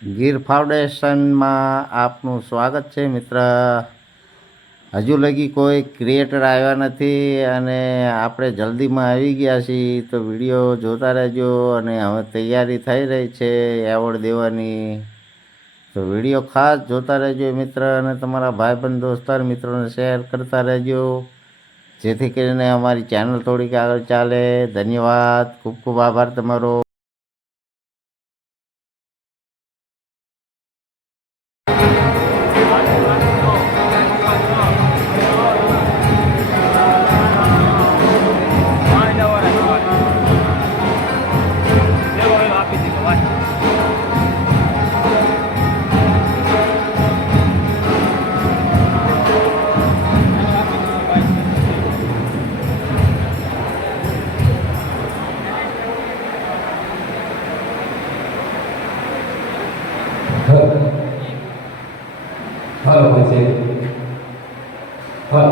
ગીર ફાઉન્ડેશનમાં આપનું સ્વાગત છે મિત્ર. હજુ લગી કોઈ ક્રિએટર આવ્યા નથી અને આપણે જલ્દીમાં આવી ગયા છીએ, તો વિડીયો જોતા રહેજો. અને હવે તૈયારી થઈ રહી છે એવોર્ડ દેવાની, તો વિડીયો ખાસ જોતા રહેજો મિત્ર. અને તમારા ભાઈબંધ દોસ્તાર મિત્રોને શેર કરતા રહેજો, જેથી કરીને અમારી ચેનલ થોડીક આગળ ચાલે. ધન્યવાદ, ખૂબ ખૂબ આભાર તમારો. Halo, Presiden. Halo.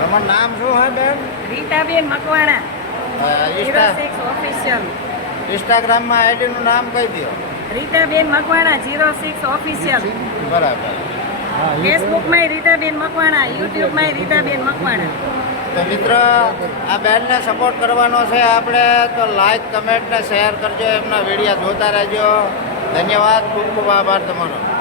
તમારું નામ શું હે બેન? Ritaben Makwana, Insta 06 official. ઇન્સ્ટાગ્રામમાં આઈડીનું નામ કહી દો. રીટાબેન મકવાણા 06 ઓફિશિયલ. બરાબર. ફેસબુકમાં રીટાબેન મકવાણા, યુટ્યુબમાં રીટાબેન મકવાણા. તો મિત્ર, આ બેનને સપોર્ટ કરવાનો છે આપણે, તો લાઈક કમેન્ટ ને શેર કરજો, એમના વિડીયો જોતા રહેજો. ધન્યવાદ, ખૂબ ખૂબ આભાર તમારો.